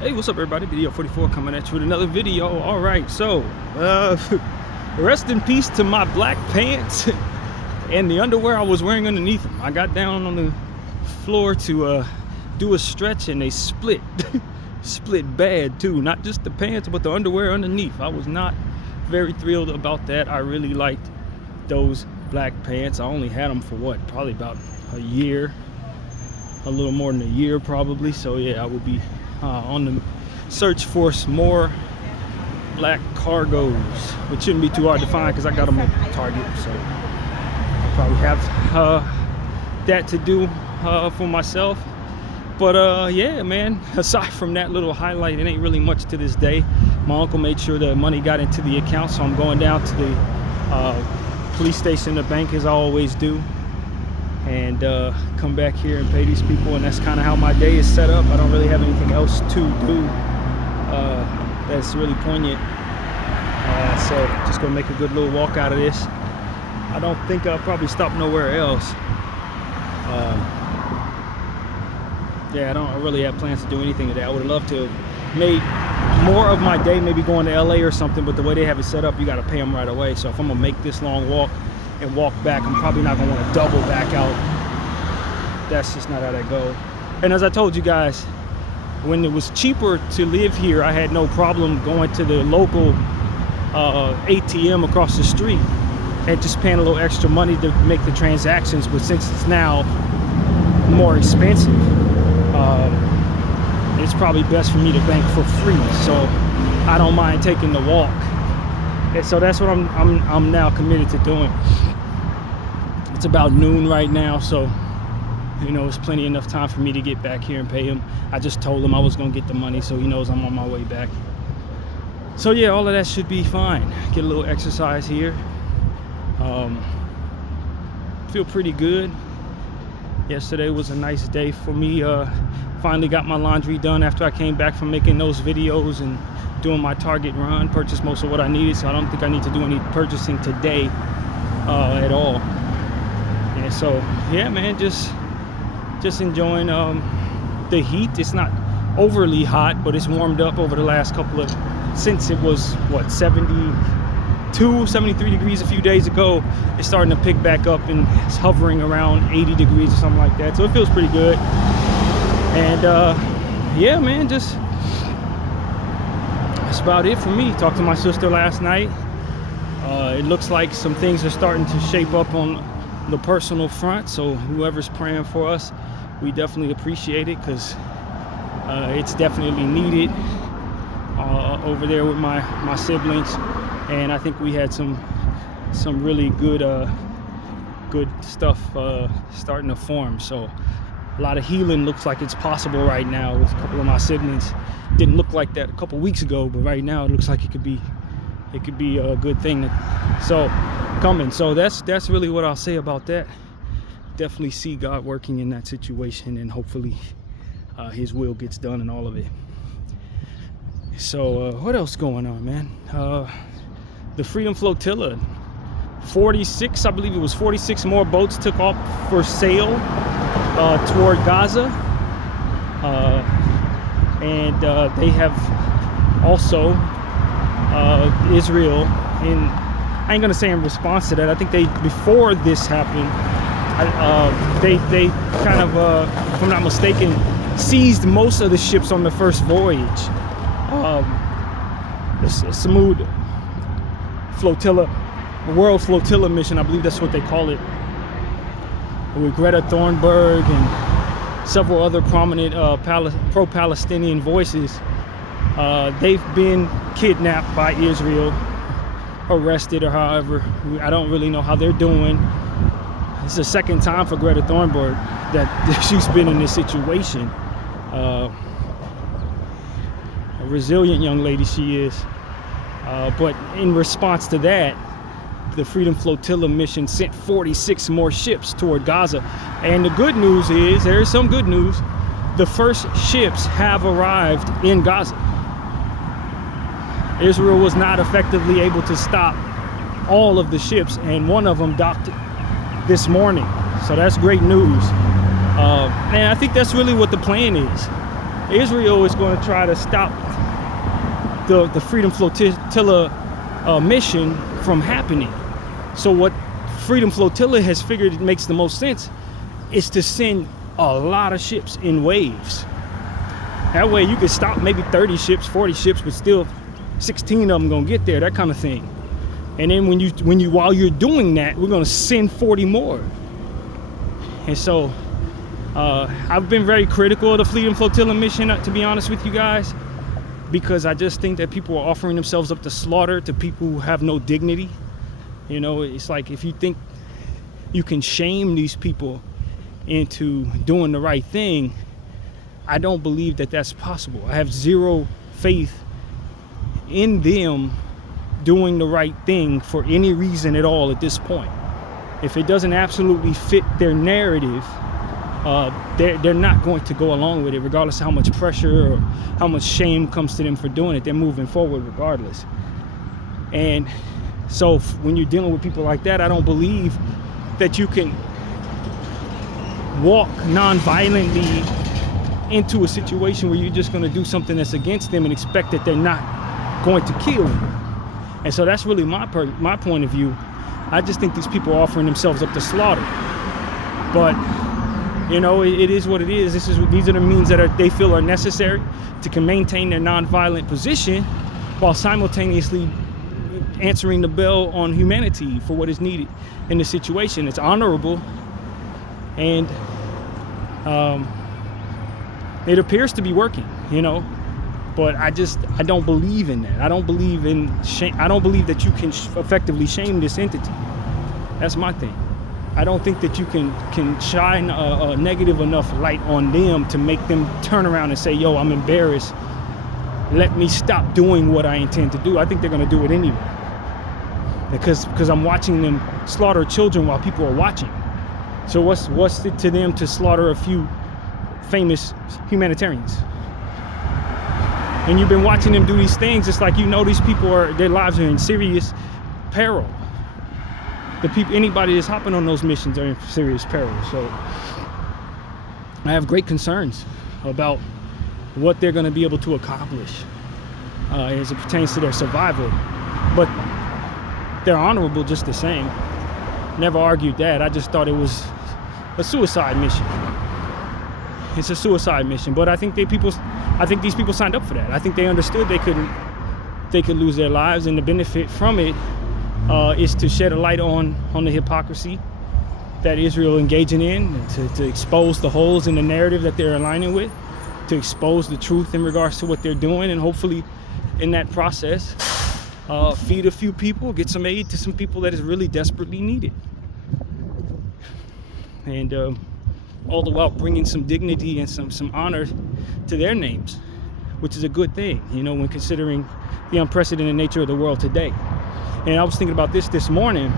Hey, what's up everybody? Bdf 44 coming at you with another video. Alright, so rest in peace to my black pants and the underwear I was wearing underneath them. I got down on the floor to do a stretch and they split. Split bad too. Not just the pants but the underwear underneath. I was not very thrilled about that. I really liked those black pants. I only had them for what? Probably about a year. A little more than a year probably. So yeah, I will be on the search for some more black cargos, which shouldn't be too hard to find because I got them at Target, so I'll probably have that to do for myself. But yeah, man, aside from that little highlight, it ain't really much to this day. My uncle made sure the money got into the account, so I'm going down to the police station, the bank, as I always do, and come back here and pay these people. And that's kind of how my day is set up. I don't really have anything else to do that's really poignant, so just gonna make a good little walk out of this. I don't think I'll probably stop nowhere else. Yeah, I don't really have plans to do anything today. I would have loved to have made more of my day, maybe going to LA or something, but the way they have it set up, you got to pay them right away. So if I'm gonna make this long walk and walk back, I'm probably not gonna want to double back out. That's just not how that goes. And as I told you guys, when it was cheaper to live here, I had no problem going to the local ATM across the street and just paying a little extra money to make the transactions. But since it's now more expensive, it's probably best for me to bank for free. So I don't mind taking the walk. And so that's what I'm now committed to doing. It's about noon right now, so you know, it's plenty enough time for me to get back here and pay him. I just told him I was gonna get the money, so he knows I'm on my way back. So yeah, all of that should be fine. Get a little exercise here. Feel pretty good. Yesterday was a nice day for me. Finally got my laundry done after I came back from making those videos and doing my Target run. Purchased most of what I needed, so I don't think I need to do any purchasing today at all. And so yeah, man, just enjoying the heat. It's not overly hot, but it's warmed up over the last couple of, since it was what, 72, 73 degrees a few days ago. It's starting to pick back up and it's hovering around 80 degrees or something like that, so it feels pretty good. And yeah, man, just that's about it for me. Talked to my sister last night. It looks like some things are starting to shape up on the personal front, so whoever's praying for us, we definitely appreciate it, because it's definitely needed over there with my siblings. And I think we had some really good stuff starting to form. So a lot of healing looks like it's possible right now with a couple of my siblings. Didn't look like that a couple weeks ago, but right now it looks like it could be a good thing coming. So that's really what I'll say about that. Definitely see God working in that situation, and hopefully his will gets done in all of it. So what else going on, man? The Freedom Flotilla, 46, I believe it was 46 more boats took off for sail toward Gaza, and they have also Israel, in, I ain't gonna say in response to that, I think they, before this happened, they kind of, if I'm not mistaken, seized most of the ships on the first voyage. The Samud Flotilla, World Flotilla mission, I believe that's what they call it, with Greta Thunberg and several other prominent pro-Palestinian voices. They've been kidnapped by Israel, arrested, or however. I don't really know how they're doing. It's the second time for Greta Thunberg that she's been in this situation. A resilient young lady she is. But in response to that, the Freedom Flotilla mission sent 46 more ships toward Gaza. And the good news is, there is some good news, the first ships have arrived in Gaza. Israel was not effectively able to stop all of the ships, and one of them docked this morning. So that's great news. And I think that's really what the plan is. Israel is going to try to stop the Freedom Flotilla mission from happening. So what Freedom Flotilla has figured it makes the most sense is to send a lot of ships in waves. That way you could stop maybe 30 ships, 40 ships, but still 16 of them gonna get there, that kind of thing. And then while you're doing that, we're gonna send 40 more. And so I've been very critical of the Freedom Flotilla mission, to be honest with you guys, because I just think that people are offering themselves up to slaughter to people who have no dignity. You know, it's like if you think you can shame these people into doing the right thing, I don't believe that that's possible. I have zero faith in them doing the right thing for any reason at all at this point. If it doesn't absolutely fit their narrative, they're not going to go along with it, regardless of how much pressure or how much shame comes to them for doing it. They're moving forward regardless. And so when you're dealing with people like that, I don't believe that you can walk non-violently into a situation where you're just going to do something that's against them and expect that they're not going to kill you. And so that's really my point of view. I just think these people are offering themselves up to slaughter. But you know, it is what it is. These are the means that they feel are necessary to maintain their non-violent position, while simultaneously answering the bell on humanity for what is needed in the situation. It's honorable, and it appears to be working, you know. But I don't believe in that. I don't believe in shame. I don't believe that you can effectively shame this entity. That's my thing. I don't think that you can shine a negative enough light on them to make them turn around and say, yo, I'm embarrassed. Let me stop doing what I intend to do. I think they're going to do it anyway. Because I'm watching them slaughter children while people are watching. So what's it to them to slaughter a few famous humanitarians? And you've been watching them do these things. It's like, you know, these people their lives are in serious peril. Anybody that's hopping on those missions are in serious peril. So I have great concerns about what they're going to be able to accomplish as it pertains to their survival. But they're honorable just the same. Never argued that. I just thought it was a suicide mission. It's a suicide mission. But I think these people signed up for that. I think they understood they could lose their lives, and the benefit from it is to shed a light on the hypocrisy that Israel engaging in, to expose the holes in the narrative that they're aligning with, to expose the truth in regards to what they're doing, and hopefully in that process feed a few people, get some aid to some people that is really desperately needed, and all the while bringing some dignity and some honor to their names, which is a good thing, you know, when considering the unprecedented nature of the world today. And I was thinking about this morning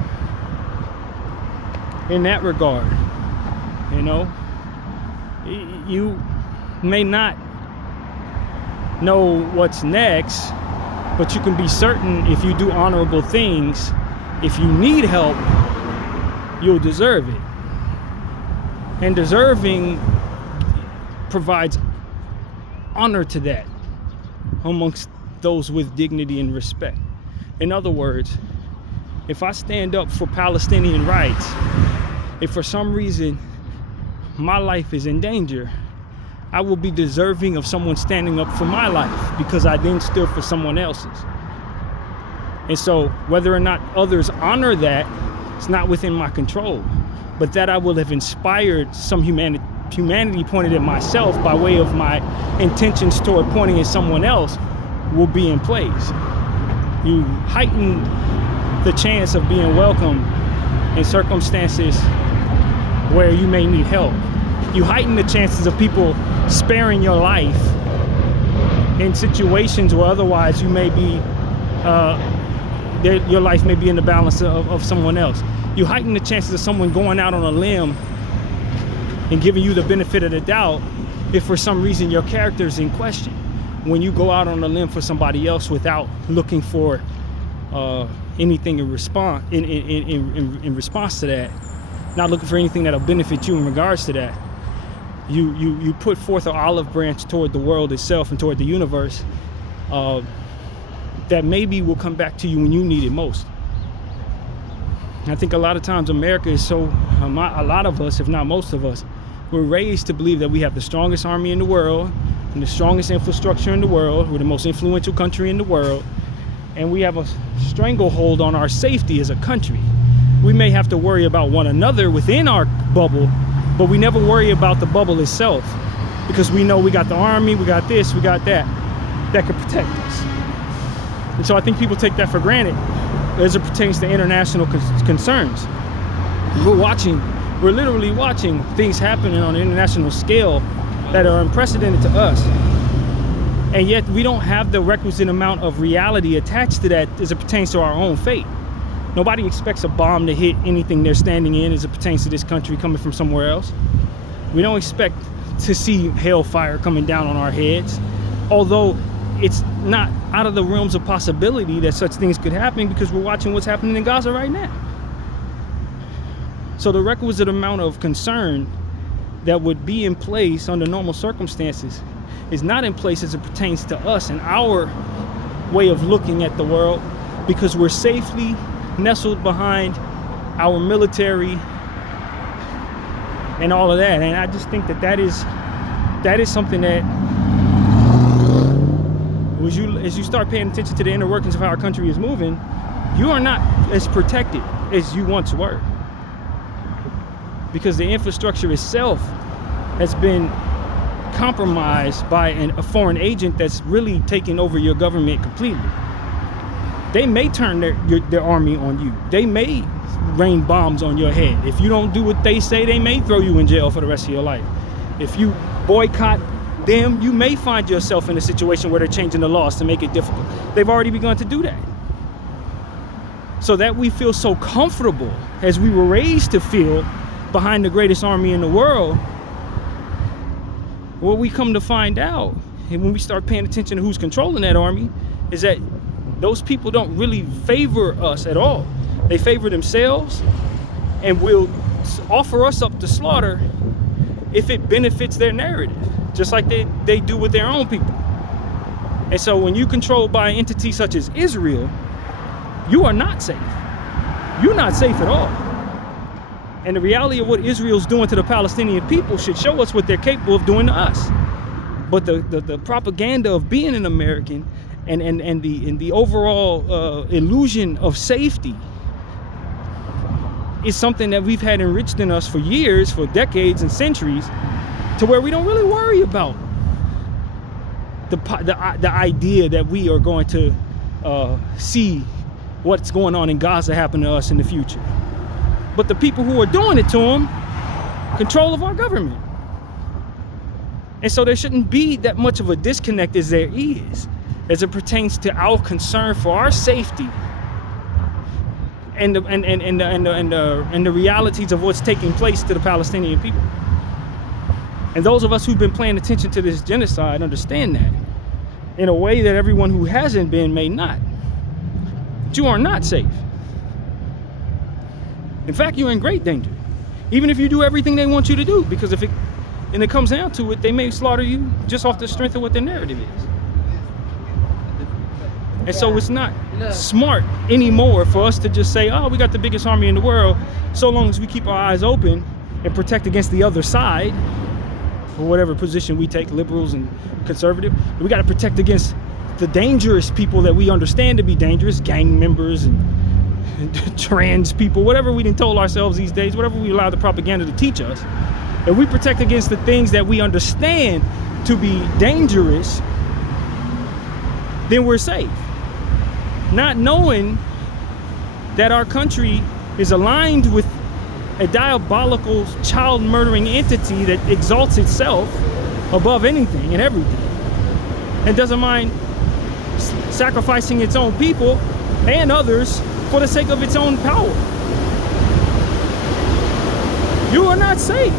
in that regard. You know, you may not know what's next, but you can be certain if you do honorable things, if you need help, you'll deserve it. And deserving provides honor to that amongst those with dignity and respect. In other words, if I stand up for Palestinian rights, if for some reason my life is in danger, I will be deserving of someone standing up for my life because I then stood for someone else's. And so whether or not others honor that, it's not within my control. But that I will have inspired some humanity pointed at myself by way of my intentions toward pointing at someone else will be in place. You heighten the chance of being welcome in circumstances where you may need help. You heighten the chances of people sparing your life in situations where otherwise you may be, your life may be in the balance of someone else. You heighten the chances of someone going out on a limb and giving you the benefit of the doubt if for some reason your character is in question. When you go out on a limb for somebody else without looking for anything in response in response to that, not looking for anything that'll benefit you in regards to that, you put forth an olive branch toward the world itself and toward the universe, that maybe will come back to you when you need it most. I think a lot of times America is so, a lot of us, if not most of us, we're raised to believe that we have the strongest army in the world and the strongest infrastructure in the world. We're the most influential country in the world, and we have a stranglehold on our safety as a country. We may have to worry about one another within our bubble, but we never worry about the bubble itself, because we know we got the army, we got this, we got that could protect us. And so I think people take that for granted as it pertains to international concerns. We're literally watching things happening on an international scale that are unprecedented to us. And yet we don't have the requisite amount of reality attached to that as it pertains to our own fate. Nobody expects a bomb to hit anything they're standing in as it pertains to this country coming from somewhere else. We don't expect to see hellfire coming down on our heads, although it's not out of the realms of possibility that such things could happen, because we're watching what's happening in Gaza right now. So the requisite amount of concern that would be in place under normal circumstances is not in place as it pertains to us and our way of looking at the world, because we're safely nestled behind our military and all of that. And I just think that is something that, as you start paying attention to the inner workings of how our country is moving, you are not as protected as you once were, because the infrastructure itself has been compromised by a foreign agent that's really taking over your government completely. They may turn their army on you. They may rain bombs on your head. If you don't do what they say, they may throw you in jail for the rest of your life. If you boycott them, you may find yourself in a situation where they're changing the laws to make it difficult. They've already begun to do that. So that we feel so comfortable, as we were raised to feel, behind the greatest army in the world, what we come to find out, and when we start paying attention to who's controlling that army, is that those people don't really favor us at all. They favor themselves and will offer us up to slaughter if it benefits their narrative, just like they do with their own people. And so when you're controlled by an entity such as Israel, you are not safe. You're not safe at all. And the reality of what Israel's doing to the Palestinian people should show us what they're capable of doing to us. But the propaganda of being an American and the overall illusion of safety is something that we've had enriched in us for years, for decades and centuries, to where we don't really worry about the idea that we are going to see what's going on in Gaza happen to us in the future. But the people who are doing it to them, control of our government. And so there shouldn't be that much of a disconnect as there is, as it pertains to our concern for our safety and the realities of what's taking place to the Palestinian people. And those of us who've been paying attention to this genocide understand that in a way that everyone who hasn't been may not. But you are not safe. In fact, you're in great danger, even if you do everything they want you to do, because if it comes down to it, they may slaughter you just off the strength of what their narrative is. And so it's not smart anymore for us to just say, oh, we got the biggest army in the world, so long as we keep our eyes open and protect against the other side, for whatever position we take, liberals and conservative. We got to protect against the dangerous people that we understand to be dangerous, gang members and trans people, whatever we done told ourselves these days, whatever we allow the propaganda to teach us. If we protect against the things that we understand to be dangerous, then we're safe. Not knowing that our country is aligned with a diabolical child murdering entity that exalts itself above anything and everything, and doesn't mind sacrificing its own people and others for the sake of its own power. You are not safe.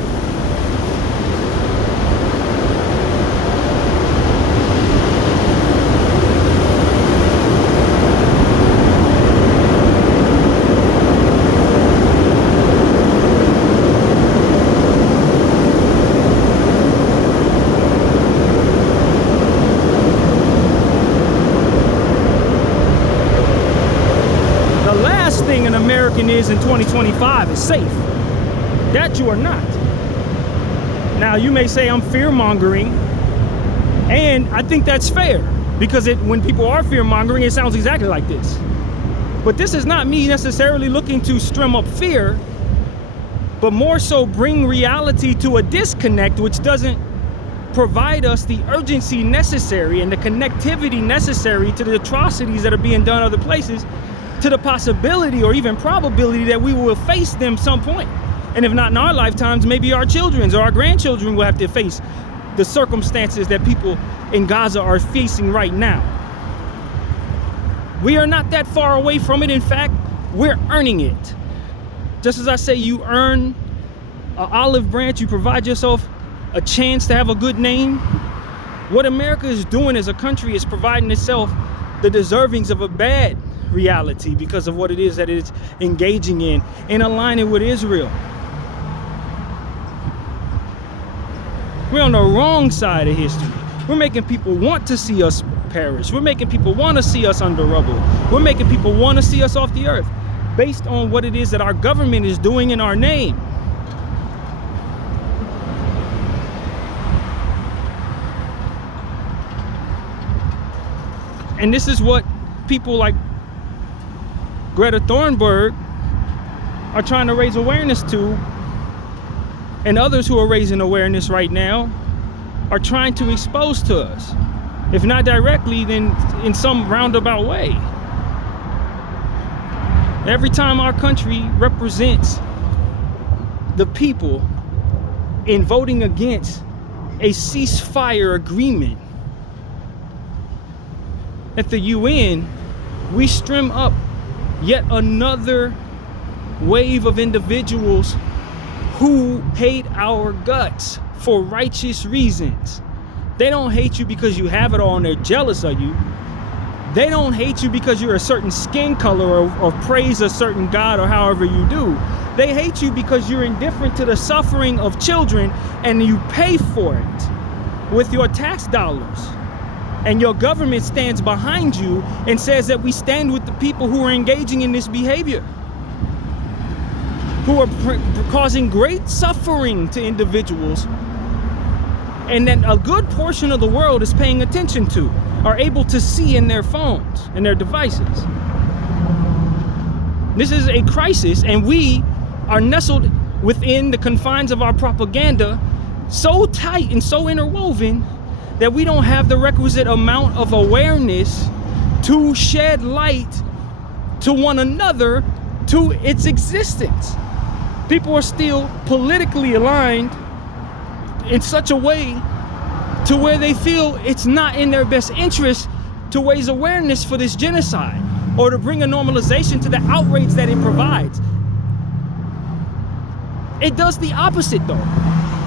American is in 2025 is safe. That you are not. Now, you may say I'm fear-mongering, and I think that's fair, because when people are fear-mongering, it sounds exactly like this. But this is not me necessarily looking to strum up fear, but more so bring reality to a disconnect, which doesn't provide us the urgency necessary and the connectivity necessary to the atrocities that are being done other places, to the possibility or even probability that we will face them some point. And if not in our lifetimes, maybe our children's or our grandchildren will have to face the circumstances that people in Gaza are facing right now. We are not that far away from it. In fact, we're earning it. Just as I say, you earn an olive branch, you provide yourself a chance to have a good name. What America is doing as a country is providing itself the deservings of a bad reality because of what it is that it's engaging in aligning with Israel. We're on the wrong side of history. We're making people want to see us perish. We're making people want to see us under rubble. We're making people want to see us off the earth based on what it is that our government is doing in our name. And this is what people like Greta Thunberg are trying to raise awareness to, and others who are raising awareness right now are trying to expose to us. If not directly, then in some roundabout way. Every time our country represents the people in voting against a ceasefire agreement at the UN, we strum up yet another wave of individuals who hate our guts for righteous reasons. They don't hate you because you have it all and they're jealous of you. They don't hate you because you're a certain skin color or praise a certain God or however you do. They hate you because you're indifferent to the suffering of children and you pay for it with your tax dollars. And your government stands behind you and says that we stand with the people who are engaging in this behavior, who are causing great suffering to individuals, and that a good portion of the world is paying attention to, are able to see in their phones and their devices. This is a crisis, and we are nestled within the confines of our propaganda so tight and so interwoven that we don't have the requisite amount of awareness to shed light to one another, to its existence. People are still politically aligned in such a way to where they feel it's not in their best interest to raise awareness for this genocide or to bring a normalization to the outrage that it provides. It does the opposite though.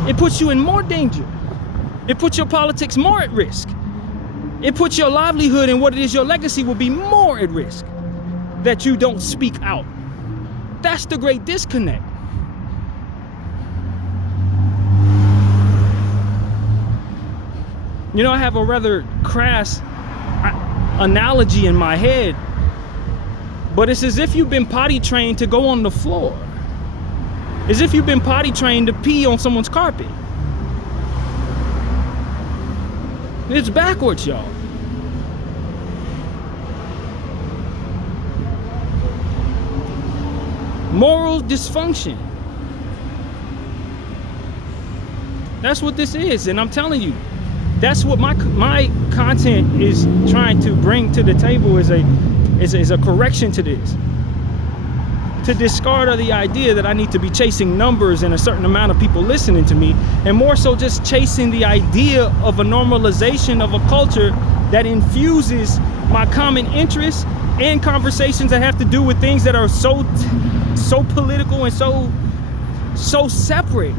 It puts you in more danger. It puts your politics more at risk. It puts your livelihood and what it is your legacy will be more at risk that you don't speak out. That's the great disconnect. You know, I have a rather crass analogy in my head, but it's as if you've been potty trained to go on the floor. As if you've been potty trained to pee on someone's carpet. It's backwards, y'all. Moral dysfunction. That's what this is, and I'm telling you, that's what my content is trying to bring to the table is a correction to this. To discard of the idea that I need to be chasing numbers and a certain amount of people listening to me, and more so just chasing the idea of a normalization of a culture that infuses my common interests and conversations that have to do with things that are so political and so separate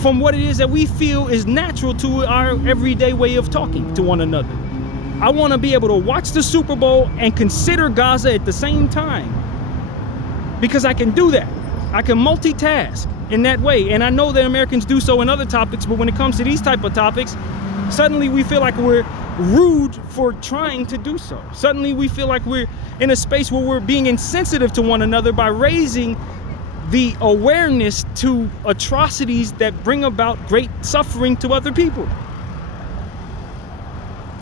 from what it is that we feel is natural to our everyday way of talking to one another. I want to be able to watch the Super Bowl and consider Gaza at the same time. Because I can do that. I can multitask in that way. And I know that Americans do so in other topics, but when it comes to these type of topics, suddenly we feel like we're rude for trying to do so. Suddenly we feel like we're in a space where we're being insensitive to one another by raising the awareness to atrocities that bring about great suffering to other people.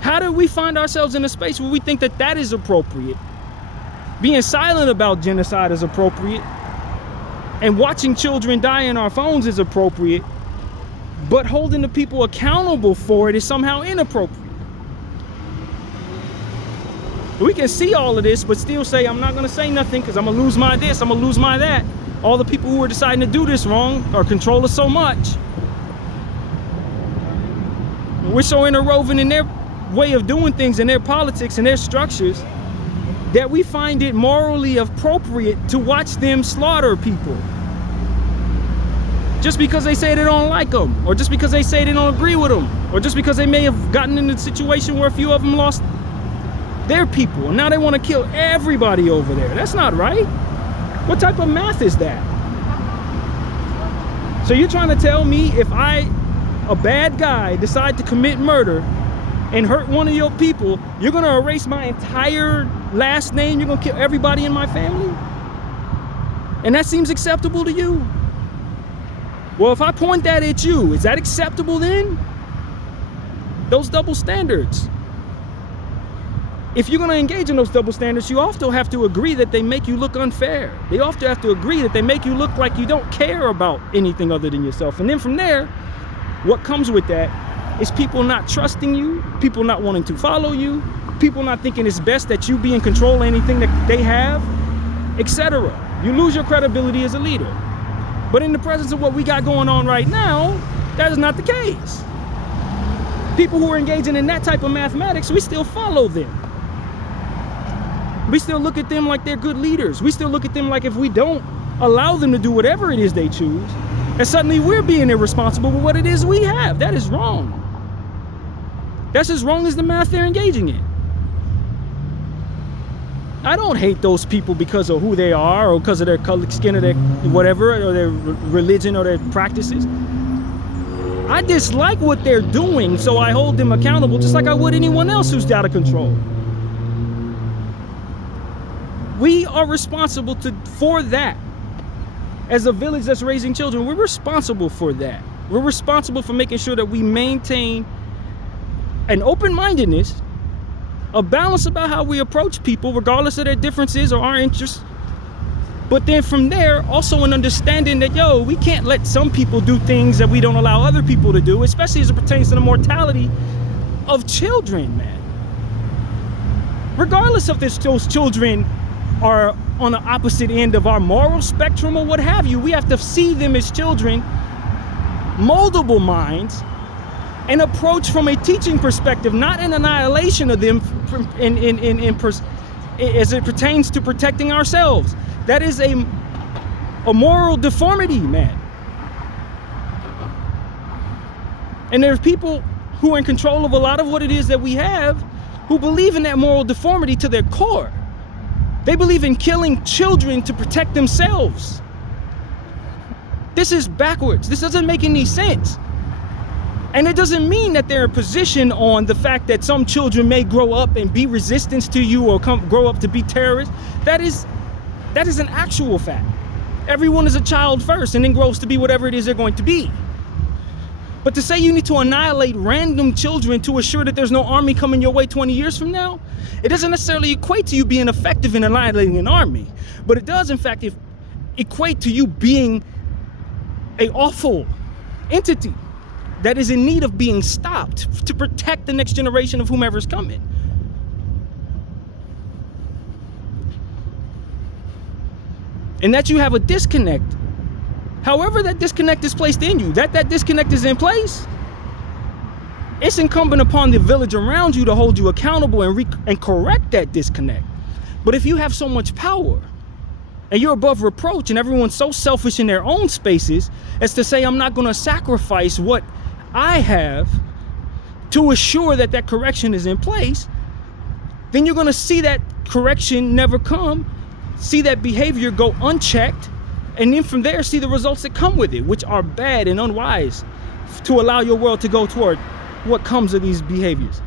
How do we find ourselves in a space where we think that that is appropriate? Being silent about genocide is appropriate, and watching children die in our phones is appropriate, but holding the people accountable for it is somehow inappropriate. We can see all of this, but still say, I'm not going to say nothing because I'm going to lose my this, I'm going to lose my that. All the people who are deciding to do this wrong or control us so much. We're so interwoven in their way of doing things, in their politics and their structures, that we find it morally appropriate to watch them slaughter people. Just because they say they don't like them, or just because they say they don't agree with them, or just because they may have gotten in a situation where a few of them lost their people, and now they want to kill everybody over there. That's not right. What type of math is that? So you're trying to tell me if I, a bad guy, decide to commit murder and hurt one of your people, you're going to erase my entire last name? You're going to kill everybody in my family? And that seems acceptable to you? Well, if I point that at you, is that acceptable then? Those double standards. If you're going to engage in those double standards, you also have to agree that they make you look unfair. They also have to agree that they make you look like you don't care about anything other than yourself. And then from there, what comes with that is people not trusting you, people not wanting to follow you, people not thinking it's best that you be in control of anything that they have, etc. You lose your credibility as a leader. But in the presence of what we got going on right now, that is not the case. People who are engaging in that type of mathematics, we still follow them. We still look at them like they're good leaders. We still look at them like if we don't allow them to do whatever it is they choose, and suddenly we're being irresponsible with what it is we have. That is wrong. That's as wrong as the math they're engaging in. I don't hate those people because of who they are or because of their color, skin, or their whatever, or their religion or their practices. I dislike what they're doing, so I hold them accountable just like I would anyone else who's out of control. We are responsible for that. As a village that's raising children, we're responsible for that. We're responsible for making sure that we maintain an open-mindedness, a balance about how we approach people, regardless of their differences or our interests. But then from there, also an understanding that, we can't let some people do things that we don't allow other people to do, especially as it pertains to the mortality of children, man. Regardless of those children are on the opposite end of our moral spectrum or what have you, we have to see them as children, moldable minds, and approach from a teaching perspective, not an annihilation of them as it pertains to protecting ourselves. That is a moral deformity, man. And there's people who are in control of a lot of what it is that we have who believe in that moral deformity to their core. They believe in killing children to protect themselves. This is backwards. This doesn't make any sense. And it doesn't mean that they're in position on the fact that some children may grow up and be resistance to you or grow up to be terrorists. That is an actual fact. Everyone is a child first and then grows to be whatever it is they're going to be. But to say you need to annihilate random children to assure that there's no army coming your way 20 years from now, it doesn't necessarily equate to you being effective in annihilating an army. But it does, in fact, equate to you being an awful entity that is in need of being stopped to protect the next generation of whomever's coming. And that you have a disconnect. However that disconnect is placed in you, that disconnect is in place, it's incumbent upon the village around you to hold you accountable and correct that disconnect. But if you have so much power and you're above reproach and everyone's so selfish in their own spaces as to say, I'm not going to sacrifice what I have to assure that that correction is in place, then you're going to see that correction never come, see that behavior go unchecked, and then from there see the results that come with it, which are bad and unwise to allow your world to go toward what comes of these behaviors.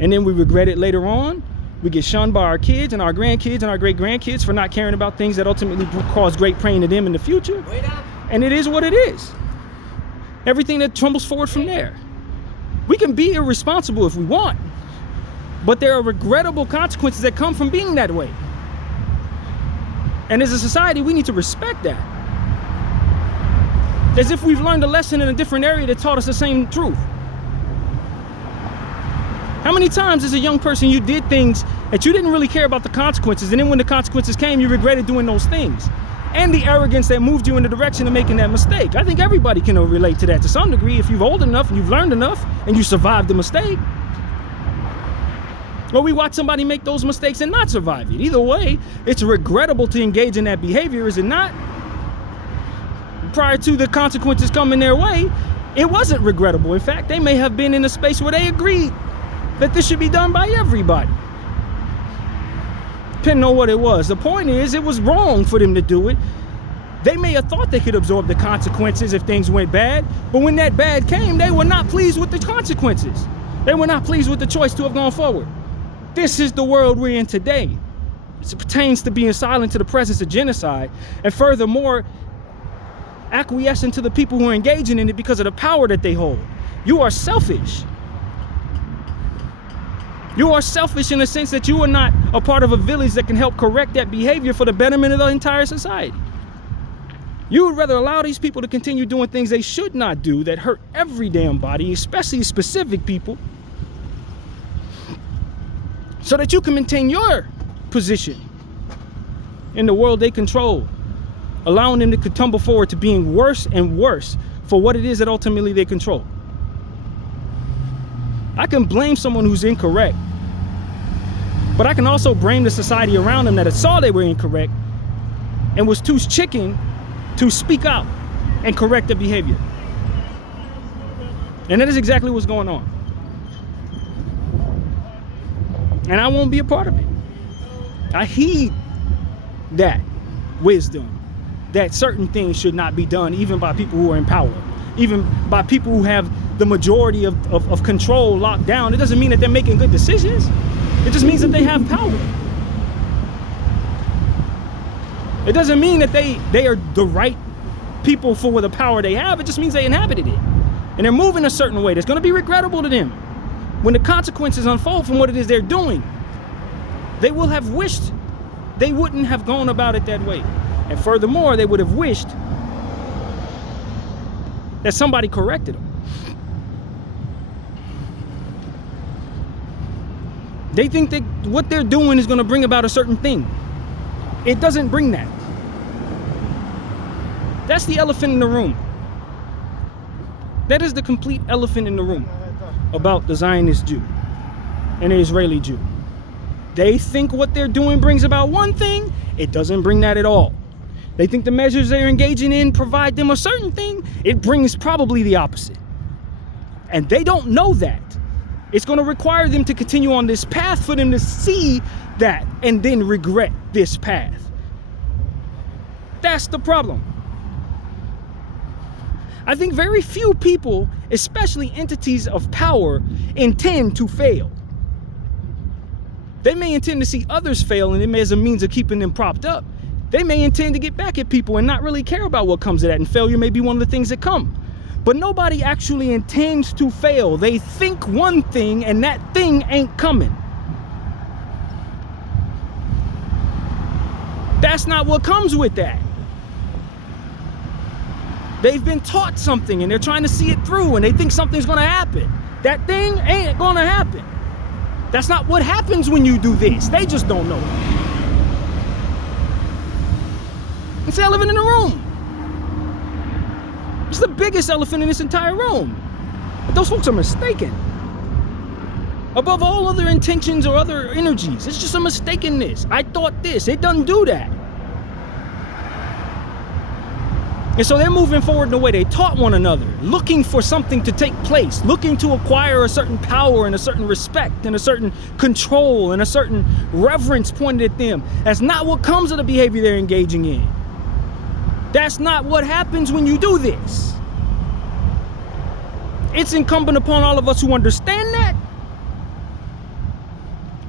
And then we regret it later on. We get shunned by our kids and our grandkids and our great-grandkids for not caring about things that ultimately cause great pain to them in the future. And it is what it is. Everything that tumbles forward from there. We can be irresponsible if we want, but there are regrettable consequences that come from being that way. And as a society, we need to respect that. As if we've learned a lesson in a different area that taught us the same truth. How many times as a young person you did things that you didn't really care about the consequences, and then when the consequences came, you regretted doing those things? And the arrogance that moved you in the direction of making that mistake. I think everybody can relate to that to some degree if you're old enough and you've learned enough and you survived the mistake. Or we watch somebody make those mistakes and not survive it. Either way, it's regrettable to engage in that behavior, is it not? Prior to the consequences coming their way, it wasn't regrettable. In fact, they may have been in a space where they agreed that this should be done by everybody. Depending on what it was. The point is, it was wrong for them to do it. They may have thought they could absorb the consequences if things went bad, but when that bad came, they were not pleased with the consequences. They were not pleased with the choice to have gone forward. This is the world we're in today. As it pertains to being silent to the presence of genocide, and furthermore, acquiescing to the people who are engaging in it because of the power that they hold. You are selfish. You are selfish in the sense that you are not a part of a village that can help correct that behavior for the betterment of the entire society. You would rather allow these people to continue doing things they should not do that hurt every damn body, especially specific people, so that you can maintain your position in the world they control, allowing them to tumble forward to being worse and worse for what it is that ultimately they control. I can blame someone who's incorrect, but I can also blame the society around them that saw they were incorrect and was too chicken to speak out and correct the behavior. And that is exactly what's going on. And I won't be a part of it. I heed that wisdom, that certain things should not be done even by people who are in power, even by people who have the majority of control locked down. It doesn't mean that they're making good decisions. It just means that they have power. It doesn't mean that they are the right people for the power they have. It just means they inhabited it. And they're moving a certain way that's going to be regrettable to them. When the consequences unfold from what it is they're doing, they will have wished they wouldn't have gone about it that way. And furthermore, they would have wished that somebody corrected them. They think that what they're doing is going to bring about a certain thing. It doesn't bring that. That's the elephant in the room. That is the complete elephant in the room about the Zionist Jew and the Israeli Jew. They think what they're doing brings about one thing. It doesn't bring that at all. They think the measures they're engaging in provide them a certain thing. It brings probably the opposite. And they don't know that. It's going to require them to continue on this path for them to see that and then regret this path. That's the problem. I think very few people, especially entities of power, intend to fail. They may intend to see others fail, and it may as a means of keeping them propped up. They may intend to get back at people and not really care about what comes of that, and failure may be one of the things that come. But nobody actually intends to fail. They think one thing, and that thing ain't coming. That's not what comes with that. They've been taught something, and they're trying to see it through, and they think something's going to happen. That thing ain't going to happen. That's not what happens when you do this. They just don't know it. It's the elephant in the room. It's the biggest elephant in this entire room. But those folks are mistaken. Above all other intentions or other energies, it's just a mistakenness. I thought this. It doesn't do that. And so they're moving forward in the way they taught one another, looking for something to take place, looking to acquire a certain power and a certain respect and a certain control and a certain reverence pointed at them. That's not what comes of the behavior they're engaging in. That's not what happens when you do this. It's incumbent upon all of us who understand that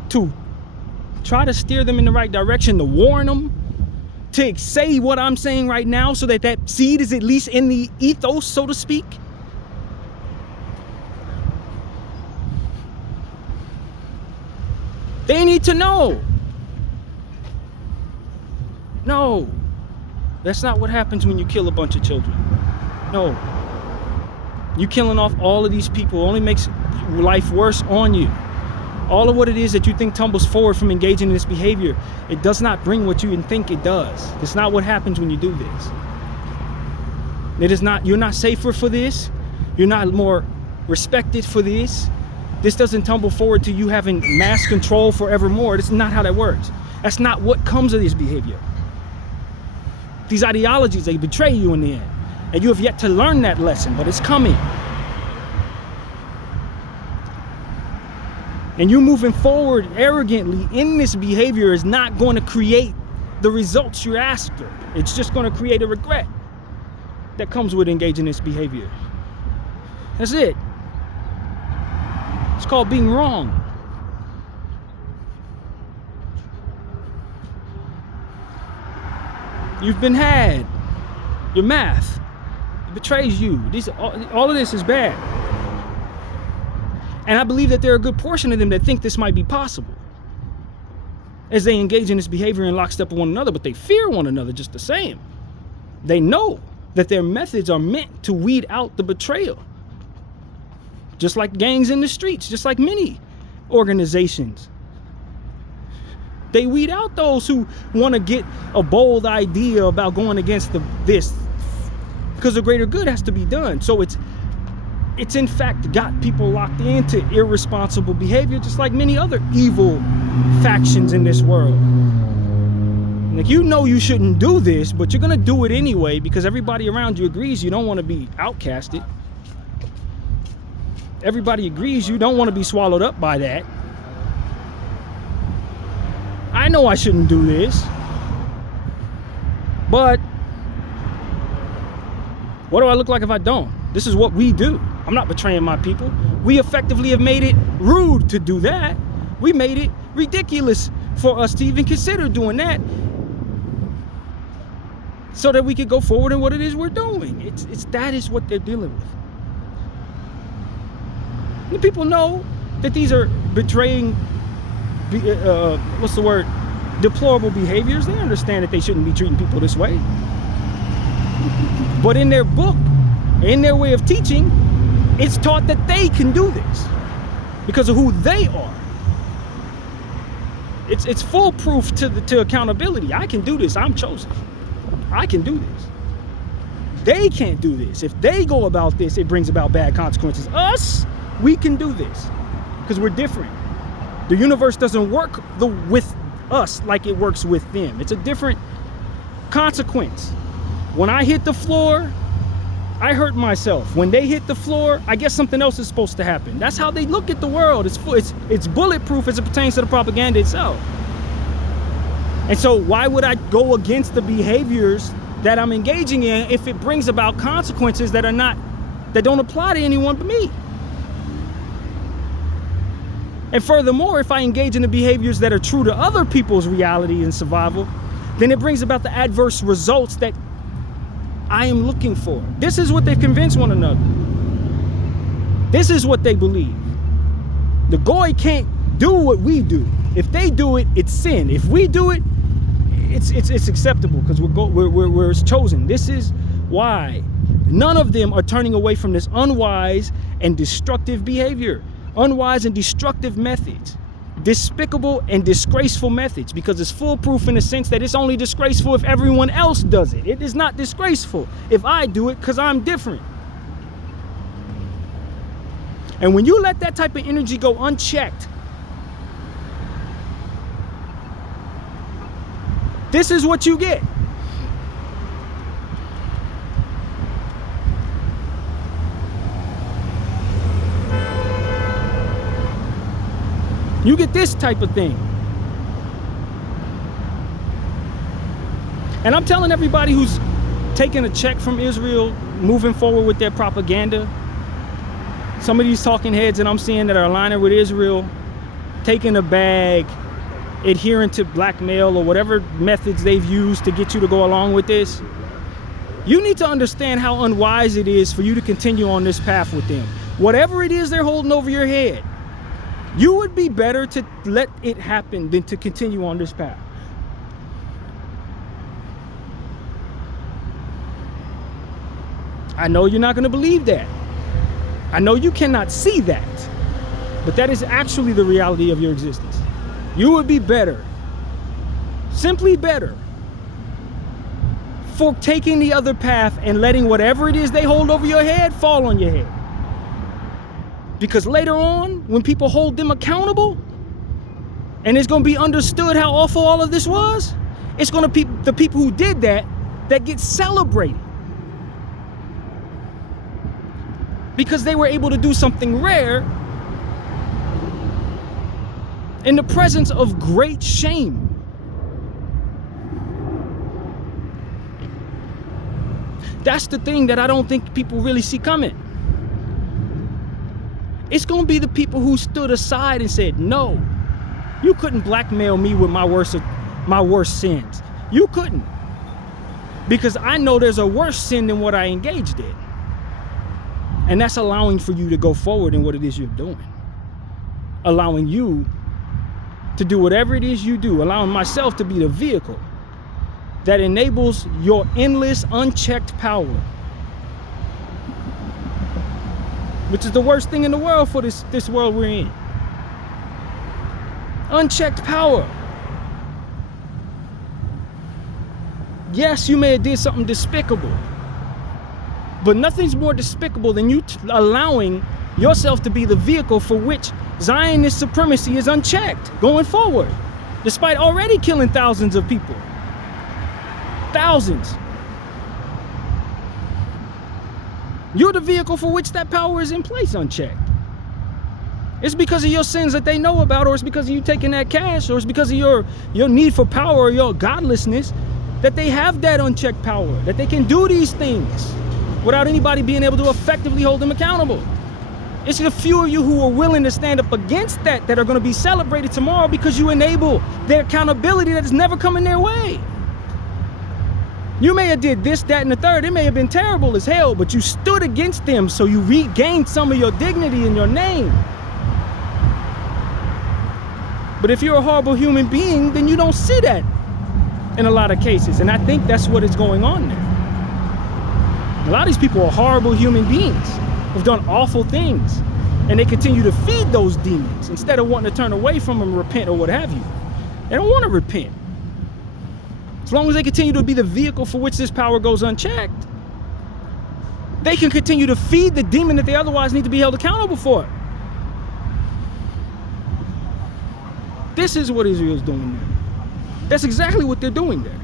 to try to steer them in the right direction, to warn them, to say what I'm saying right now so that that seed is at least in the ethos, so to speak. They need to know. No, that's not what happens when you kill a bunch of children. No. You killing off all of these people only makes life worse on you. All of what it is that you think tumbles forward from engaging in this behavior, it does not bring what you think it does. It's not what happens when you do this. It is not, you're not safer for this. You're not more respected for this. This doesn't tumble forward to you having mass control forevermore. This is not how that works. That's not what comes of this behavior. These ideologies, they betray you in the end. And you have yet to learn that lesson, but it's coming. And you moving forward arrogantly in this behavior is not going to create the results you're after. It's just going to create a regret that comes with engaging in this behavior. That's it. It's called being wrong. You've been had. Your math. It betrays you. All of this is bad. And I believe that there are a good portion of them that think this might be possible as they engage in this behavior in lockstep with one another, but they fear one another just the same. They know that their methods are meant to weed out the betrayal. Just like gangs in the streets, just like many organizations. They weed out those who want to get a bold idea about going against this because the greater good has to be done. So it's in fact got people locked into irresponsible behavior, just like many other evil factions in this world. Like, you know you shouldn't do this, but you're gonna do it anyway because everybody around you agrees you don't want to be outcasted. Everybody agrees you don't want to be swallowed up by that. I know I shouldn't do this, but what do I look like if I don't? This is what we do. I'm not betraying my people. We effectively have made it rude to do that. We made it ridiculous for us to even consider doing that so that we could go forward in what it is we're doing. That is what they're dealing with. The people know that these are betraying, deplorable behaviors. They understand that they shouldn't be treating people this way. But in their book, in their way of teaching, it's taught that they can do this because of who they are. It's foolproof to accountability. I can do this. I'm chosen. I can do this. They can't do this. If they go about this, it brings about bad consequences. Us, we can do this because we're different. The universe doesn't work with us like it works with them. It's a different consequence. When I hit the floor, I hurt myself. When they hit the floor, I guess something else is supposed to happen. That's how they look at the world. It's bulletproof as it pertains to the propaganda itself. And so why would I go against the behaviors that I'm engaging in if it brings about consequences that don't apply to anyone but me? And furthermore, if I engage in the behaviors that are true to other people's reality and survival, then it brings about the adverse results that I am looking for. This is what they've convinced one another. This is what they believe. The Goy can't do what we do. If they do it, it's sin. If we do it, it's acceptable because we're chosen. This is why none of them are turning away from this unwise and destructive behavior. Unwise and destructive methods. Despicable and disgraceful methods, because it's foolproof in the sense that it's only disgraceful if everyone else does it. It is not disgraceful if I do it because I'm different. And when you let that type of energy go unchecked, this is what you get. You get this type of thing. And I'm telling everybody who's taking a check from Israel, moving forward with their propaganda, some of these talking heads that I'm seeing that are aligning with Israel, taking a bag, adhering to blackmail or whatever methods they've used to get you to go along with this, you need to understand how unwise it is for you to continue on this path with them. Whatever it is they're holding over your head, you would be better to let it happen than to continue on this path. I know you're not going to believe that. I know you cannot see that, but that is actually the reality of your existence. You would be better, simply better, for taking the other path and letting whatever it is they hold over your head fall on your head. Because later on, when people hold them accountable, and it's going to be understood how awful all of this was, it's going to be the people who did that get celebrated. Because they were able to do something rare in the presence of great shame. That's the thing that I don't think people really see coming. It's going to be the people who stood aside and said, no, you couldn't blackmail me with my worst sins. You couldn't. Because I know there's a worse sin than what I engaged in. And that's allowing for you to go forward in what it is you're doing. Allowing you to do whatever it is you do. Allowing myself to be the vehicle that enables your endless, unchecked power. Which is the worst thing in the world for this world we're in. Unchecked power. Yes, you may have did something despicable. But nothing's more despicable than you allowing yourself to be the vehicle for which Zionist supremacy is unchecked going forward, despite already killing thousands of people. Thousands. You're the vehicle for which that power is in place unchecked. It's because of your sins that they know about, or it's because of you taking that cash, or it's because of your need for power or your godlessness that they have that unchecked power, that they can do these things without anybody being able to effectively hold them accountable. It's the few of you who are willing to stand up against that are going to be celebrated tomorrow because you enable their accountability that is never coming their way. You may have did this, that, and the third. It may have been terrible as hell, but you stood against them, so you regained some of your dignity and your name. But if you're a horrible human being, then you don't see that in a lot of cases. And I think that's what is going on there. A lot of these people are horrible human beings who've done awful things, and they continue to feed those demons instead of wanting to turn away from them, repent, or what have you. They don't want to repent. As long as they continue to be the vehicle for which this power goes unchecked, they can continue to feed the demon that they otherwise need to be held accountable for. This is what Israel's doing there. That's exactly what they're doing there.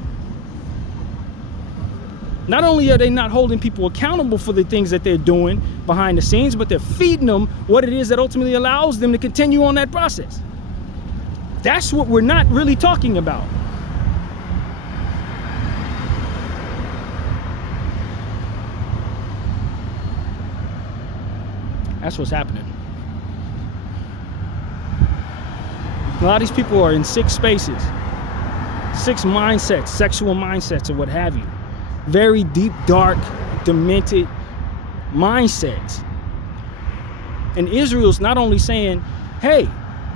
Not only are they not holding people accountable for the things that they're doing behind the scenes, but they're feeding them what it is that ultimately allows them to continue on that process. That's what we're not really talking about. That's what's happening. A lot of these people are in 6 spaces, 6 mindsets, sexual mindsets, or what have you. Very deep, dark, demented mindsets. And Israel's not only saying, hey,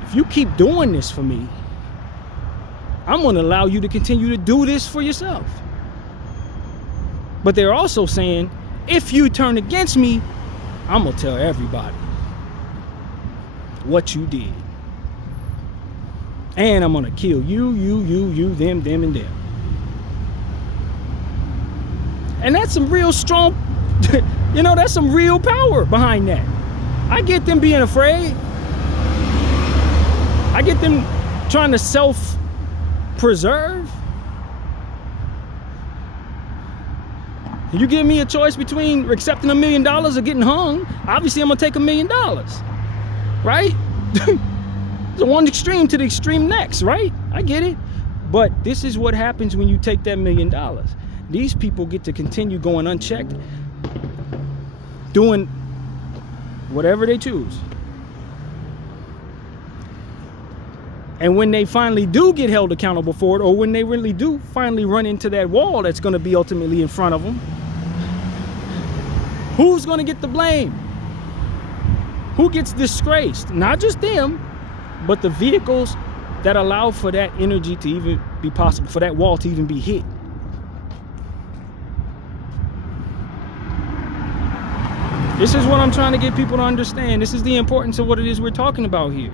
if you keep doing this for me, I'm going to allow you to continue to do this for yourself. But they're also saying, if you turn against me, I'm going to tell everybody what you did. And I'm going to kill you, them, and them. And that's some real strong, that's some real power behind that. I get them being afraid. I get them trying to self-preserve. You give me a choice between accepting $1 million or getting hung, obviously I'm gonna take $1 million, right? So one extreme to the extreme next, right? I get it. But this is what happens when you take that $1 million. These people get to continue going unchecked, doing whatever they choose. And when they finally do get held accountable for it, or when they really do finally run into that wall that's going to be ultimately in front of them, who's going to get the blame? Who gets disgraced? Not just them, but the vehicles that allow for that energy to even be possible, for that wall to even be hit. This is what I'm trying to get people to understand. This is the importance of what it is we're talking about here.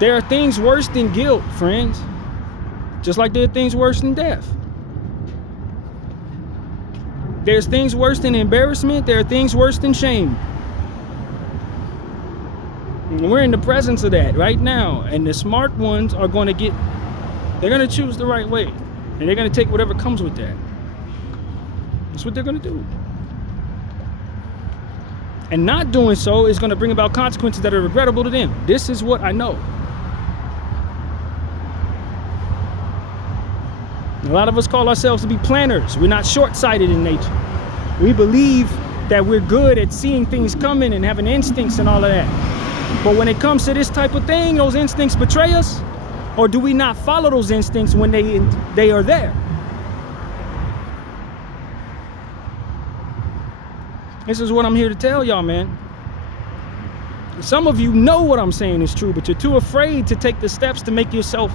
There are things worse than guilt, friends. Just like there are things worse than death. There's things worse than embarrassment. There are things worse than shame. And we're in the presence of that right now. And the smart ones are going to they're going to choose the right way. And they're going to take whatever comes with that. That's what they're going to do. And not doing so is going to bring about consequences that are regrettable to them. This is what I know. A lot of us call ourselves to be planners. We're not short-sighted in nature. We believe that we're good at seeing things coming and having instincts and all of that. But when it comes to this type of thing, those instincts betray us? Or do we not follow those instincts when they are there? This is what I'm here to tell y'all, man. Some of you know what I'm saying is true, but you're too afraid to take the steps to make yourself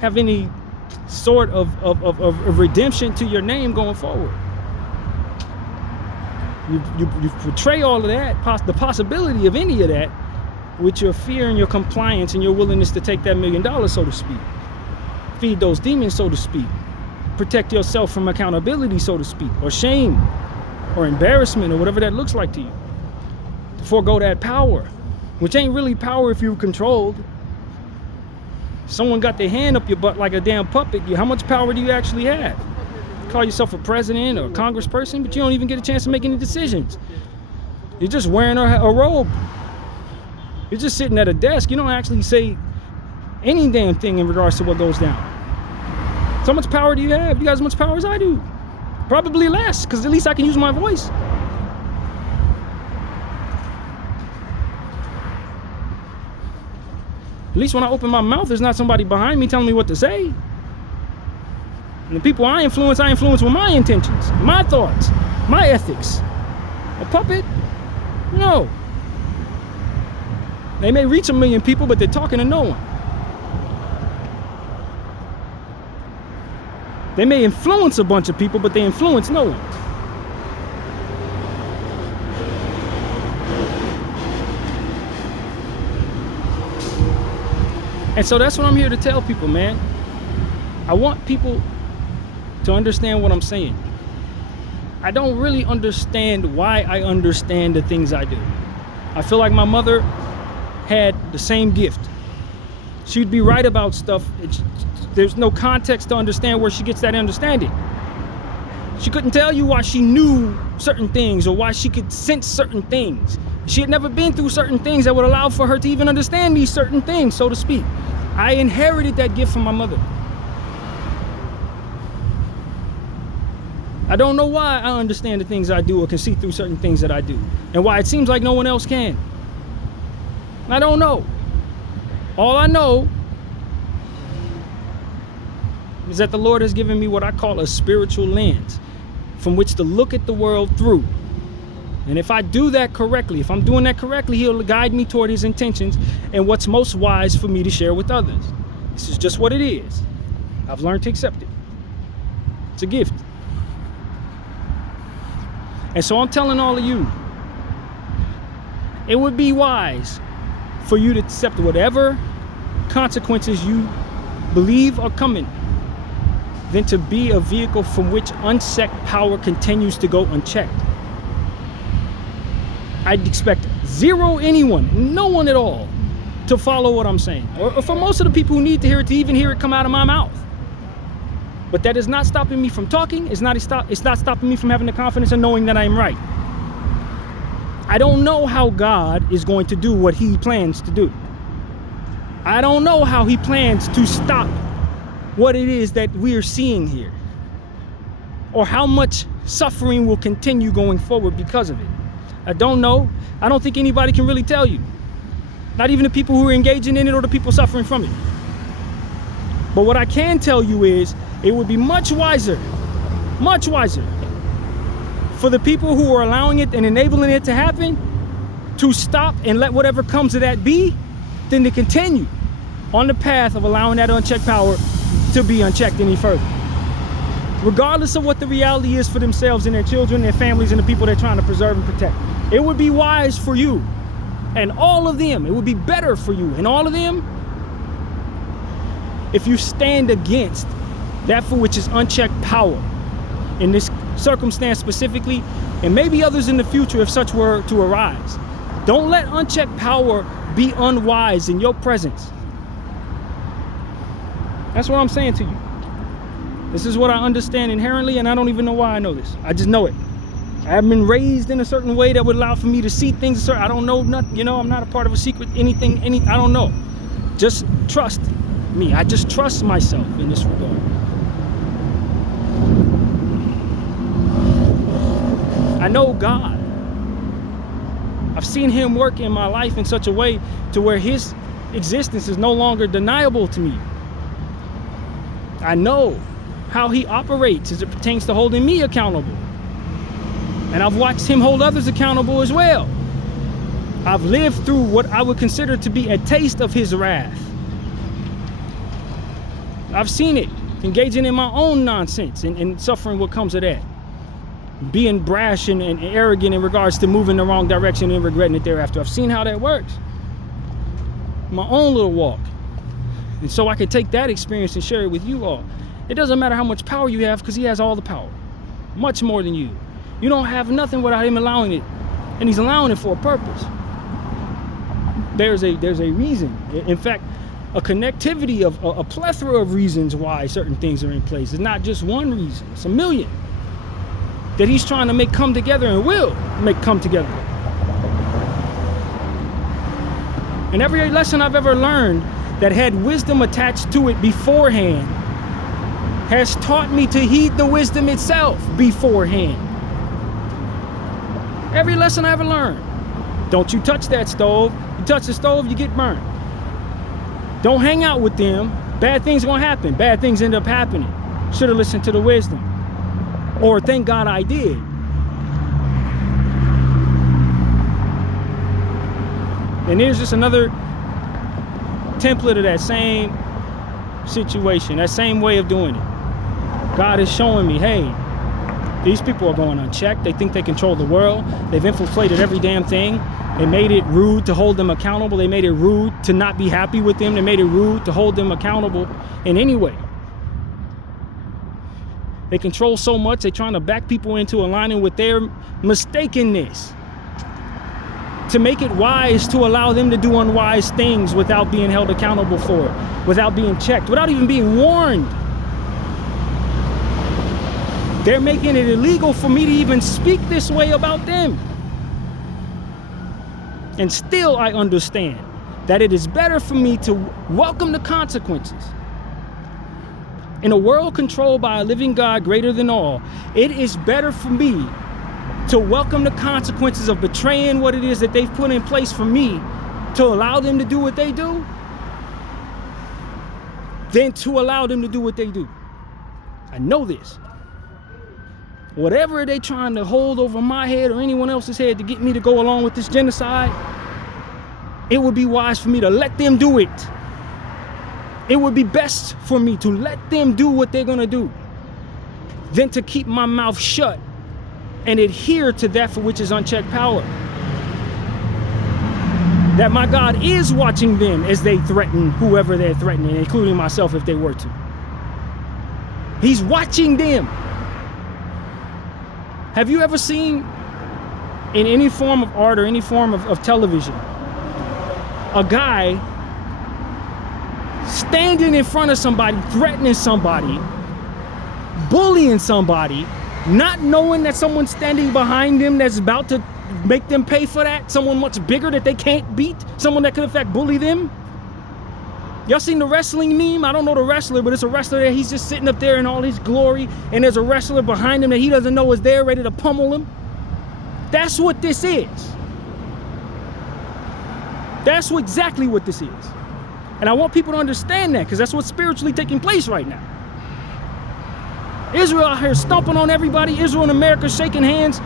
have any sort of redemption to your name going forward. You portray all of that, the possibility of any of that, with your fear and your compliance and your willingness to take that $1 million, so to speak. Feed those demons, so to speak. Protect yourself from accountability, so to speak, or shame, or embarrassment, or whatever that looks like to you. To forego that power, which ain't really power if you're controlled. Someone got their hand up your butt like a damn puppet. How much power do you actually have? You call yourself a president or a congressperson, but you don't even get a chance to make any decisions. You're just wearing a robe. You're just sitting at a desk. You don't actually say any damn thing in regards to what goes down. So how much power do you have? You got as much power as I do. Probably less, because at least I can use my voice. At least when I open my mouth, there's not somebody behind me telling me what to say. And the people I influence with my intentions, my thoughts, my ethics. A puppet? No. They may reach 1 million people, but they're talking to no one. They may influence a bunch of people, but they influence no one. And so that's what I'm here to tell people, man. I want people to understand what I'm saying. I don't really understand why I understand the things I do. I feel like my mother had the same gift. She'd be right about stuff. There's no context to understand where she gets that understanding. She couldn't tell you why she knew certain things or why she could sense certain things. She had never been through certain things that would allow for her to even understand these certain things, so to speak. I inherited that gift from my mother. I don't know why I understand the things I do or can see through certain things that I do, and why it seems like no one else can. I don't know. All I know is that the Lord has given me what I call a spiritual lens from which to look at the world through. And if I do that correctly, if I'm doing that correctly, He'll guide me toward His intentions and what's most wise for me to share with others. This is just what it is. I've learned to accept it. It's a gift. And so I'm telling all of you, it would be wise for you to accept whatever consequences you believe are coming than to be a vehicle from which unchecked power continues to go unchecked. I'd expect no one at all, to follow what I'm saying. Or for most of the people who need to hear it, to even hear it come out of my mouth. But that is not stopping me from talking. It's not stopping me from having the confidence and knowing that I'm right. I don't know how God is going to do what He plans to do. I don't know how He plans to stop what it is that we are seeing here, or how much suffering will continue going forward because of it. I don't know. I don't think anybody can really tell you. Not even the people who are engaging in it or the people suffering from it. But what I can tell you is it would be much wiser for the people who are allowing it and enabling it to happen to stop and let whatever comes of that be, than to continue on the path of allowing that unchecked power to be unchecked any further. Regardless of what the reality is for themselves and their children, their families, and the people they're trying to preserve and protect. It would be wise for you and all of them. It would be better for you and all of them if you stand against that for which is unchecked power. In this circumstance specifically, and maybe others in the future if such were to arise. Don't let unchecked power be unwise in your presence. That's what I'm saying to you. This is what I understand inherently, and I don't even know why I know this. I just know it. I haven't been raised in a certain way that would allow for me to see things. I don't know nothing, I'm not a part of a secret, I don't know. Just trust me. I just trust myself in this regard. I know God. I've seen him work in my life in such a way to where his existence is no longer deniable to me. I know how he operates as it pertains to holding me accountable. And I've watched him hold others accountable as well. I've lived through what I would consider to be a taste of his wrath. I've seen it, engaging in my own nonsense and suffering what comes of that. Being brash and arrogant in regards to moving the wrong direction and regretting it thereafter. I've seen how that works. My own little walk. And so I can take that experience and share it with you all. It doesn't matter how much power you have, because he has all the power. Much more than you. You don't have nothing without him allowing it. And he's allowing it for a purpose. There's a reason. In fact, a connectivity of a plethora of reasons why certain things are in place. It's not just one reason. It's a million. That he's trying to make come together and will make come together. And every lesson I've ever learned that had wisdom attached to it beforehand has taught me to heed the wisdom itself beforehand. Every lesson I ever learned. Don't you touch that stove. You touch the stove, you get burned. Don't hang out with them. Bad things gonna happen. Bad things end up happening. Should have listened to the wisdom. Or thank God I did. And here's just another template of that same situation, that same way of doing it. God is showing me, hey, these people are going unchecked. They think they control the world. They've infiltrated every damn thing. They made it rude to hold them accountable. They made it rude to not be happy with them. They made it rude to hold them accountable in any way. They control so much, they're trying to back people into aligning with their mistakenness. To make it wise to allow them to do unwise things without being held accountable for it, without being checked, without even being warned. They're making it illegal for me to even speak this way about them. And still I understand that it is better for me to welcome the consequences. In a world controlled by a living God greater than all, it is better for me to welcome the consequences of betraying what it is that they've put in place for me to allow them to do what they do than to allow them to do what they do. I know this. Whatever they're trying to hold over my head or anyone else's head to get me to go along with this genocide, it would be wise for me to let them do it. It would be best for me to let them do what they're gonna do than to keep my mouth shut and adhere to that for which is unchecked power. That my God is watching them as they threaten whoever they're threatening, including myself if they were to. He's watching them. Have you ever seen in any form of art or any form of television a guy standing in front of somebody, threatening somebody, bullying somebody, not knowing that someone's standing behind them that's about to make them pay for that, someone much bigger that they can't beat, someone that could in fact bully them? Y'all seen the wrestling meme? I don't know the wrestler, but it's a wrestler that he's just sitting up there in all his glory, and there's a wrestler behind him that he doesn't know is there ready to pummel him. That's what this is. That's exactly what this is. And I want people to understand that, because that's what's spiritually taking place right now. Israel out here stomping on everybody. Israel and America shaking hands,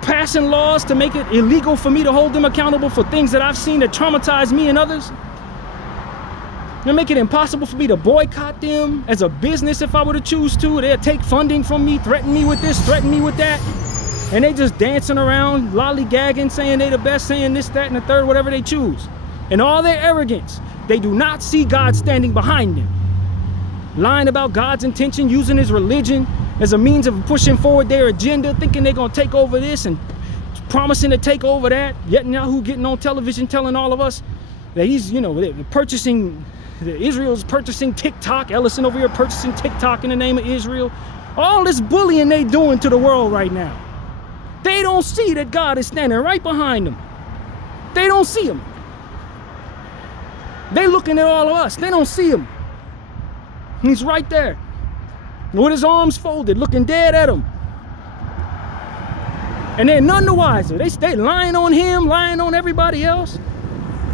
passing laws to make it illegal for me to hold them accountable for things that I've seen that traumatize me and others. They make it impossible for me to boycott them as a business if I were to choose to. They'll take funding from me, threaten me with this, threaten me with that. And they just dancing around, lollygagging, saying they the best, saying this, that, and the third, whatever they choose. And all their arrogance, they do not see God standing behind them. Lying about God's intention, using his religion as a means of pushing forward their agenda, thinking they're gonna take over this and promising to take over that. Netanyahu getting on television telling all of us that he's, Israel's purchasing TikTok. Ellison over here purchasing TikTok in the name of Israel. All this bullying they doing to the world right now. They don't see that God is standing right behind them. They don't see him. They looking at all of us. They don't see him. He's right there with his arms folded, looking dead at him. And they're none the wiser. They stay lying on him, lying on everybody else.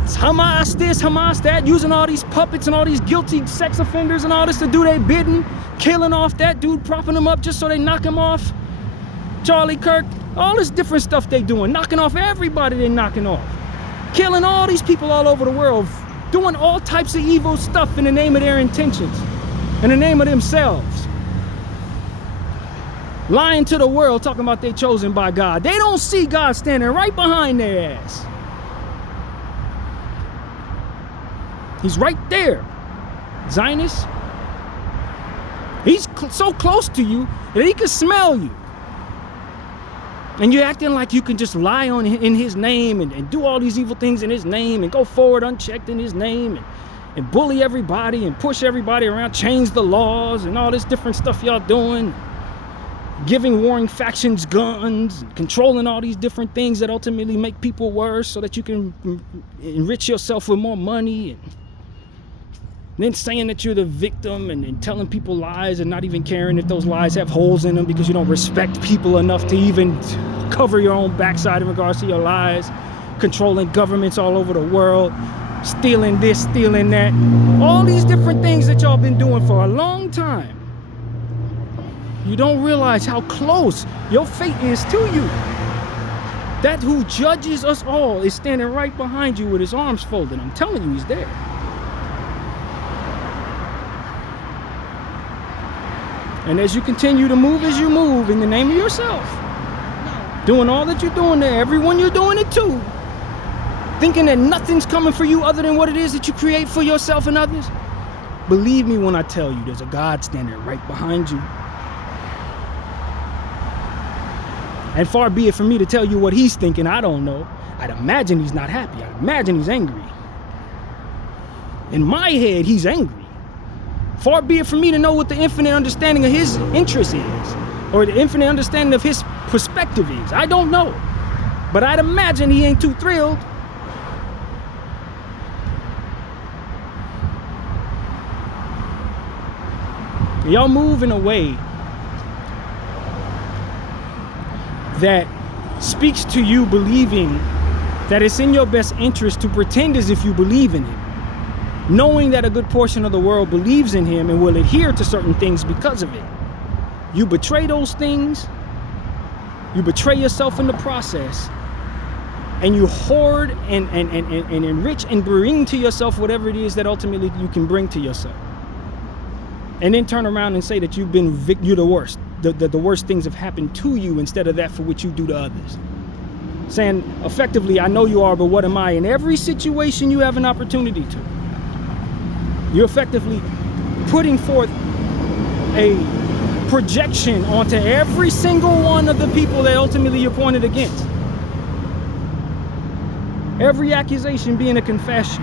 It's Hamas this, Hamas that, using all these puppets and all these guilty sex offenders and all this to do their bidding, killing off that dude, propping him up just so they knock him off. Charlie Kirk, all this different stuff they doing, knocking off everybody they're knocking off. Killing all these people all over the world, doing all types of evil stuff in the name of their intentions, in the name of themselves. Lying to the world, talking about they chosen by God. They don't see God standing right behind their ass. He's right there. Zionist. He's so close to you that he can smell you. And you're acting like you can just lie in his name and do all these evil things in his name and go forward unchecked in his name and bully everybody and push everybody around, change the laws and all this different stuff y'all doing. Giving warring factions guns, controlling all these different things that ultimately make people worse so that you can enrich yourself with more money. And then saying that you're the victim and telling people lies and not even caring if those lies have holes in them because you don't respect people enough to even cover your own backside in regards to your lies. Controlling governments all over the world, stealing this, stealing that. All these different things that y'all been doing for a long time. You don't realize how close your fate is to you. That who judges us all is standing right behind you with his arms folded. I'm telling you, he's there. And as you continue to move as you move in the name of yourself, doing all that you're doing there, everyone you're doing it to, thinking that nothing's coming for you other than what it is that you create for yourself and others, believe me when I tell you there's a God standing right behind you. And far be it from me to tell you what he's thinking, I don't know. I'd imagine he's not happy. I'd imagine he's angry. In my head, he's angry. Far be it from me to know what the infinite understanding of his interest is, or the infinite understanding of his perspective is. I don't know. But I'd imagine he ain't too thrilled. Y'all move in a way that speaks to you believing that it's in your best interest to pretend as if you believe in him, knowing that a good portion of the world believes in him and will adhere to certain things because of it. You betray those things, you betray yourself in the process, and you hoard and enrich and bring to yourself whatever it is that ultimately you can bring to yourself. And then turn around and say that you're the worst. The worst things have happened to you instead of that for which you do to others. Saying, effectively, I know you are, but what am I? In every situation you have an opportunity to. You're effectively putting forth a projection onto every single one of the people that ultimately you're pointed against. Every accusation being a confession.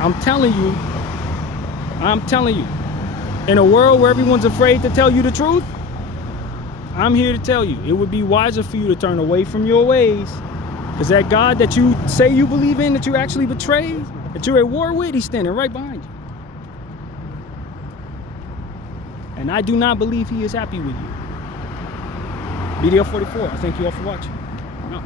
I'm telling you, in a world where everyone's afraid to tell you the truth, I'm here to tell you, it would be wiser for you to turn away from your ways. Because that God that you say you believe in, that you actually betray, that you're at war with, he's standing right behind you. And I do not believe he is happy with you. Bdf 44, I thank you all for watching. I'm out.